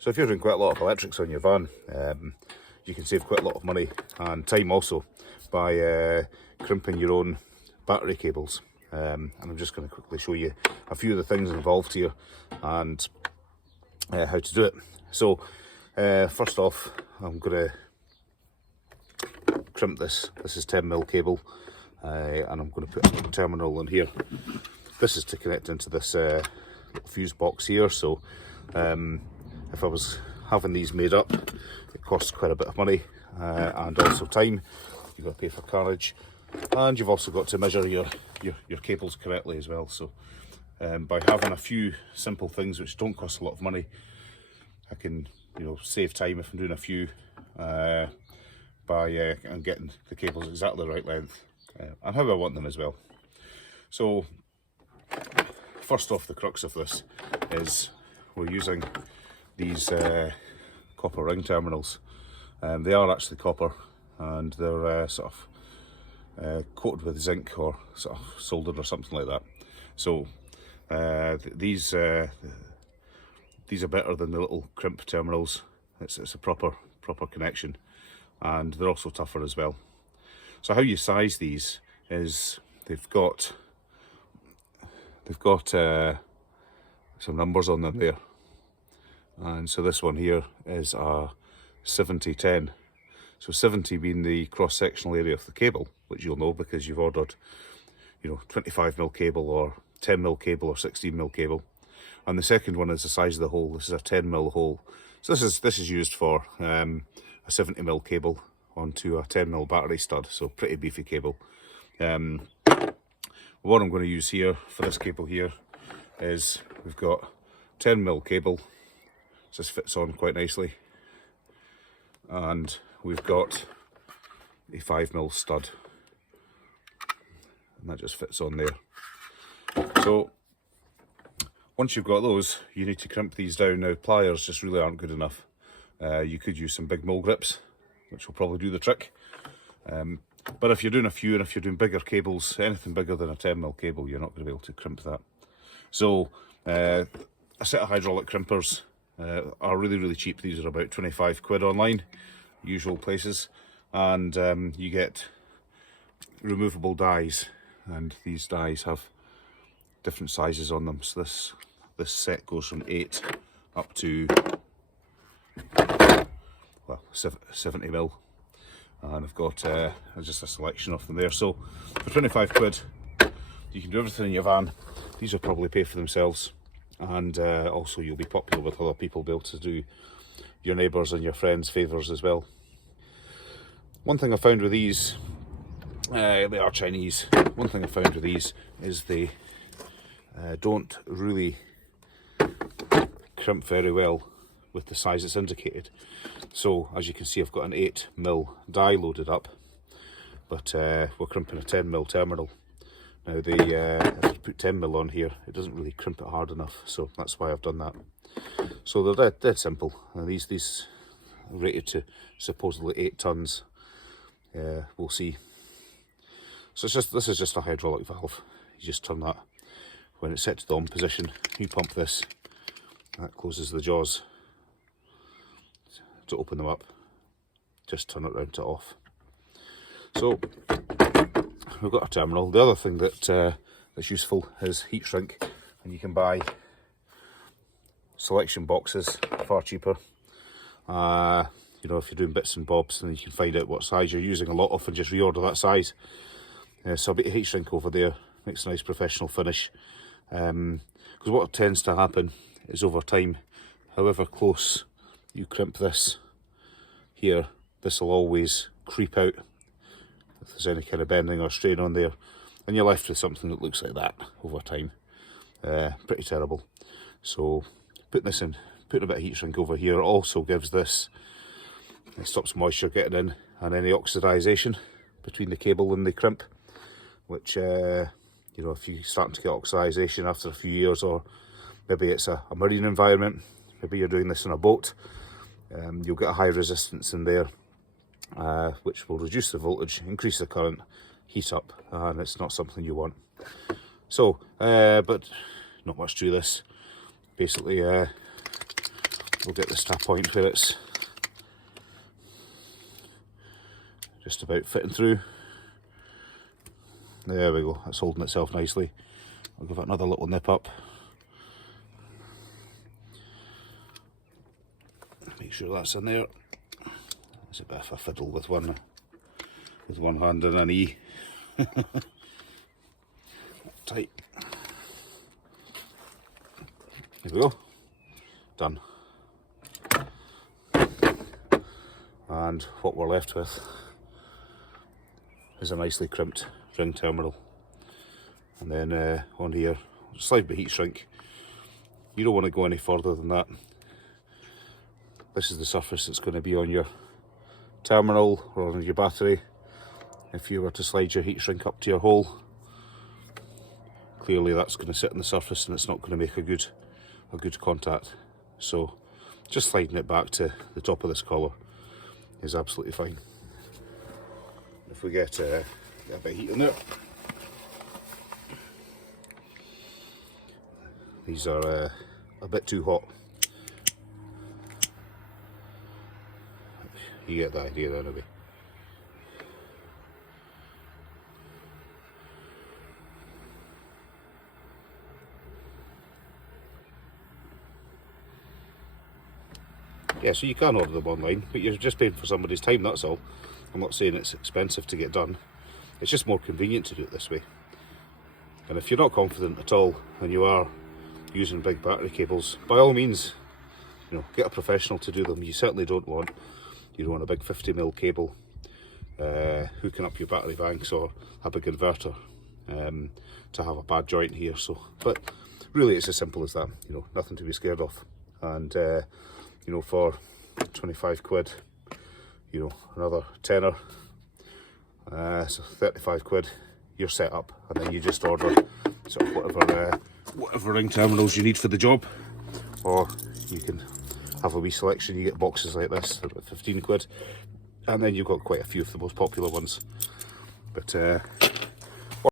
So if you're doing quite a lot of electrics on your van, you can save quite a lot of money and time also by crimping your own battery cables. And I'm just going to quickly show you a few of the things involved here and how to do it. So first off, I'm going to crimp this. This is 10mm cable, and I'm going to put a terminal in here. This is to connect into this little fuse box here. So if I was having these made up, it costs quite a bit of money and also time. You've got to pay for carriage, and you've also got to measure your cables correctly as well. So by having a few simple things which don't cost a lot of money, I can save time if I'm doing a few by and getting the cables exactly the right length and how I want them as well. So first off, the crux of this is we're using these copper ring terminals. They are actually copper, and they're sort of coated with zinc or sort of soldered or something like that. So these are better than the little crimp terminals. It's a proper connection, and they're also tougher as well. So how you size these is they've got some numbers on them there, and so this one here is a 70-10. So 70 being the cross-sectional area of the cable, which you'll know because you've ordered 25mm cable or 10mm cable or 16mm cable. And the second one is the size of the hole. This is a 10mm hole. So this is used for a 70mm cable onto a 10mm battery stud, so pretty beefy cable. What I'm going to use here for this cable here is we've got 10mm cable. So this fits on quite nicely, and we've got a 5mm stud, and that just fits on there. So once you've got those, you need to crimp these down. Now pliers just really aren't good enough. You could use some big mill grips, which will probably do the trick. But if you're doing a few, and if you're doing bigger cables, anything bigger than a 10mm cable, you're not going to be able to crimp that. So a set of hydraulic crimpers are really cheap. These are about 25 quid online, usual places, and you get removable dies, and these dies have different sizes on them. So this set goes from 8 up to 70mm, and I've got just a selection of them there. So for 25 quid you can do everything in your van. These will probably pay for themselves, and also you'll be popular with other people, be able to do your neighbours and your friends favours as well. One thing I found with these, they are Chinese. One thing I found with these is they don't really crimp very well with the size it's indicated. So as you can see, I've got an 8mm die loaded up, but we're crimping a 10mm terminal. Now if I put 10mm on here, it doesn't really crimp it hard enough, so that's why I've done that. So they're dead simple, and these are rated to supposedly 8 tons. We'll see. So this is just a hydraulic valve. You just turn that when it's set to the on position. You pump this, that closes the jaws to open them up. Just turn it round to off. So we've got a terminal. The other thing that's useful is heat shrink, and you can buy selection boxes far cheaper. If you're doing bits and bobs, then you can find out what size you're using a lot of and just reorder that size. So a bit of heat shrink over there makes a nice professional finish. Because what tends to happen is over time, however close you crimp this here, this will always creep out if there's any kind of bending or strain on there, and you're left with something that looks like that over time. Pretty terrible. So putting this in, putting a bit of heat shrink over here also gives this, it stops moisture getting in and any oxidisation between the cable and the crimp, which if you're starting to get oxidisation after a few years, or maybe it's a marine environment, maybe you're doing this on a boat, you'll get a high resistance in there, which will reduce the voltage, increase the current, heat up, and it's not something you want. So but not much to this. Basically we'll get this to a point where it's just about fitting through. There we go, that's holding itself nicely. I'll give it another little nip up. Make sure that's in there. It's a bit of a fiddle with one hand and a knee. Tight. There we go. Done. And what we're left with is a nicely crimped ring terminal. And then on here, slide the heat shrink. You don't want to go any further than that. This is the surface that's going to be on your terminal or on your battery. If you were to slide your heat shrink up to your hole, clearly that's going to sit on the surface and it's not going to make a good contact. So just sliding it back to the top of this collar is absolutely fine. If we get a bit of heat in there, these are a bit too hot. You get the idea anyway. Yeah, so you can order them online, but you're just paying for somebody's time, that's all. I'm not saying it's expensive to get done. It's just more convenient to do it this way. And if you're not confident at all and you are using big battery cables, by all means, you know, get a professional to do them. You certainly don't want a big 50mm cable hooking up your battery banks or a big inverter to have a bad joint here. So, but really it's as simple as that, you know, nothing to be scared of. And you know, for 25 quid, you know, another tenner, so 35 quid, you're set up, and then you just order sort of whatever ring terminals you need for the job, or you can have a wee selection. You get boxes like this, they're about 15 quid, and then you've got quite a few of the most popular ones. But